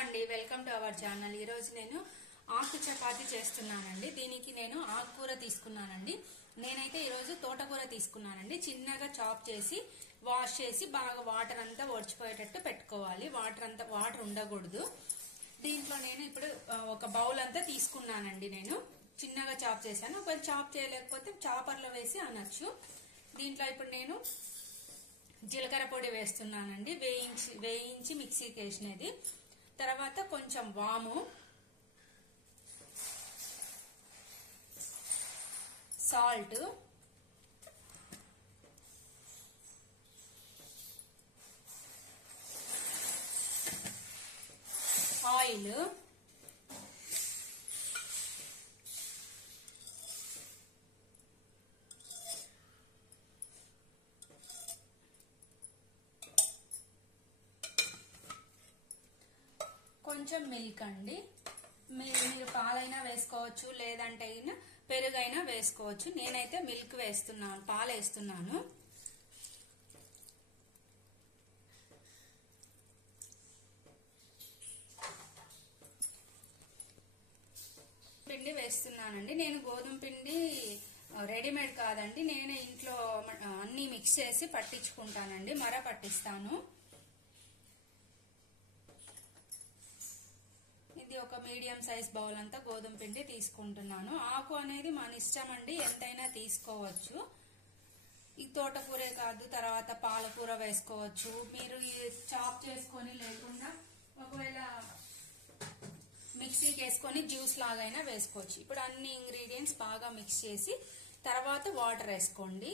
అండి, welcome to our channel. ఈ రోజు నేను ఆకు చపాతీ చేస్తున్నానండి. దీనికి నేను ఆకుకూర తీసుకున్నానండి. నేనైతే ఈ రోజు తోటకూర తీసుకున్నానండి. చిన్నగా చాప్ చేసి వాష్ చేసి బాగా వాటర్ అంతా ఒడిచిపోయేటట్టు పెట్టుకోవాలి. వాటర్ ఉండకూడదు. దీంట్లో నేను ఇప్పుడు ఒక బౌల్ అంతా తీసుకున్నానండి. నేను చిన్నగా చాప్ చేశాను. ఒకవేళ చాప్ చేయలేకపోతే చాపర్లో వేసి అనొచ్చు. దీంట్లో ఇప్పుడు నేను జీలకర్ర పొడి వేస్తున్నానండి. వేయించి మిక్సీకి వేసినది. తర్వాత కొంచెం వాము, సాల్ట్, ఆయిల్, కొంచెం మిల్క్ అండి. మీరు పాలైనా వేసుకోవచ్చు, లేదంటే పెరుగైనా వేసుకోవచ్చు. నేనైతే మిల్క్ వేస్తున్నాను, పాలు వేస్తున్నాను. పిండి వేస్తున్నానండి. నేను గోధుమ పిండి రెడీమేడ్ కాదండి, నేనే ఇంట్లో అన్ని మిక్స్ చేసి పట్టించుకుంటానండి. మర పట్టిస్తాను. ఇది ఒక మీడియం సైజ్ బౌల్ అంతా గోధుమ పిండి తీసుకుంటున్నాను. ఆకు అనేది మన ఇష్టం అండి, ఎంతైనా తీసుకోవచ్చు. ఈ తోటకూరే కాదు, తర్వాత పాలకూర వేసుకోవచ్చు. మీరు చాప్ చేసుకొని లేకుండా ఒకవేళ మిక్సీకి వేసుకొని జ్యూస్ లాగైనా వేసుకోవచ్చు. ఇప్పుడు అన్ని ఇంగ్రీడియంట్స్ బాగా మిక్స్ చేసి తర్వాత వాటర్ వేసుకోండి.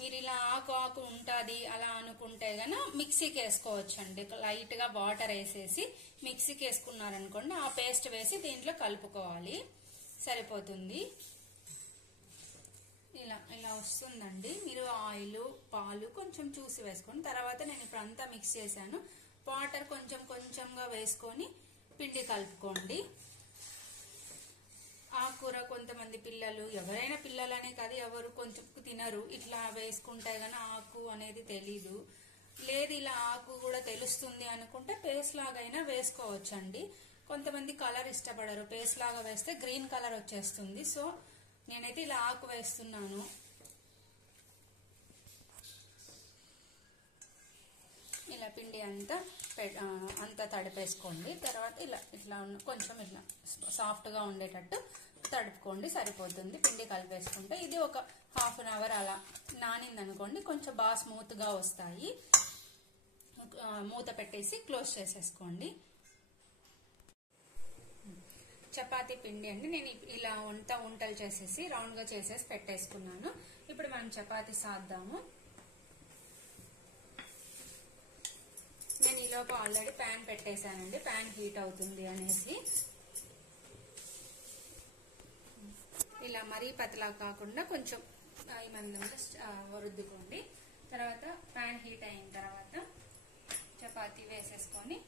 మీరు ఇలా ఆకు ఉంటుంది అలా అనుకుంటే గన మిక్సీకి వేసుకోవచ్చు అండి. లైట్ గా వాటర్ వేసేసి మిక్సీకి వేసుకున్నారనుకోండి, ఆ పేస్ట్ వేసి దీంట్లో కలుపుకోవాలి, సరిపోతుంది. ఇలా వస్తుందండి. మీరు ఆయిల్, పాలు కొంచెం చూసి వేసుకోండి. తర్వాత నేను ఇప్పుడు అంతా మిక్స్ చేశాను. వాటర్ కొంచెంగా వేసుకొని పిండి కలుపుకోండి. ఆకుకూర కొంతమంది పిల్లలు, ఎవరైనా పిల్లలనే కాదు, ఎవరు కొంచెం తినరు. ఇట్లా వేసుకుంటే గానీ ఆకు అనేది తెలీదు. లేదు ఇలా ఆకు కూడా తెలుస్తుంది అనుకుంటే పేస్ట్ లాగైనా వేసుకోవచ్చు అండి. కొంతమంది కలర్ ఇష్టపడరు, పేస్ట్ లాగా వేస్తే గ్రీన్ కలర్ వచ్చేస్తుంది. సో నేనైతే ఇలా ఆకు వేస్తున్నాను. ఇలా పిండి అంతా తడిపేసుకోండి. తర్వాత ఇట్లా కొంచెం ఇట్లా సాఫ్ట్ గా ఉండేటట్టు తడుపుకోండి, సరిపోతుంది. పిండి కలిపేసుకుంటే ఇది ఒక హాఫ్ అన్ అవర్ అలా నానింది అనుకోండి, కొంచెం బాగా స్మూత్ గా వస్తాయి. మూత పెట్టేసి క్లోజ్ చేసేసుకోండి. చపాతీ పిండి అండి. నేను ఇలా ఉంటలు చేసేసి రౌండ్ గా చేసేసి పెట్టేసుకున్నాను. ఇప్పుడు మనం చపాతీ సాద్దాము. నేను ఈలోపు ఆల్రెడీ ప్యాన్ పెట్టేశానండి, ప్యాన్ హీట్ అవుతుంది అనేసి. ఇలా మరీ పతలా కాకుండా కొంచెం ఈ మందంగా రుద్దుకోండి. తర్వాత ప్యాన్ హీట్ అయిన తర్వాత చపాతీ వేసేసుకొని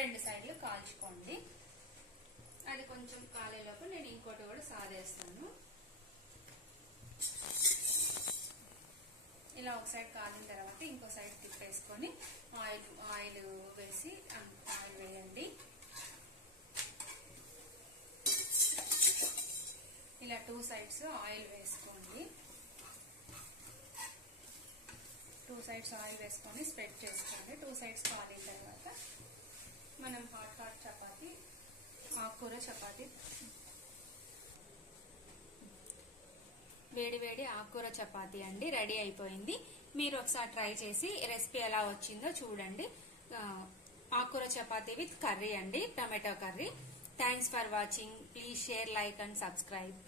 రెండు సైడ్లు కాల్చుకోండి. అది కొంచెం కాలేలోపు నేను ఇంకోటి కూడా సాదేస్తాను. ఇలా ఒక సైడ్ కాలిన తర్వాత ఇంకో సైడ్ తిప్పేసుకొని ఆయిల్ వేసి ఆయిల్ వేయండి. ఇలా 2 సైడ్స్ ఆయిల్ వేసుకోండి. 2 సైడ్స్ ఆయిల్ వేసుకొని స్ప్రెడ్ చేసుకోండి. 2 సైడ్స్ కాలిన తర్వాత మనం హాట్ చపాతీ, ఆకుకూర చపాతీ, వేడి ఆకుకూర చపాతీ అండి రెడీ అయిపోయింది. మీరు ఒకసారి ట్రై చేసి రెసిపీ ఎలా వచ్చిందో చూడండి. ఆకుకూర చపాతీ విత్ కర్రీ అండి, tomato curry. Thanks for watching. Please share, like and subscribe.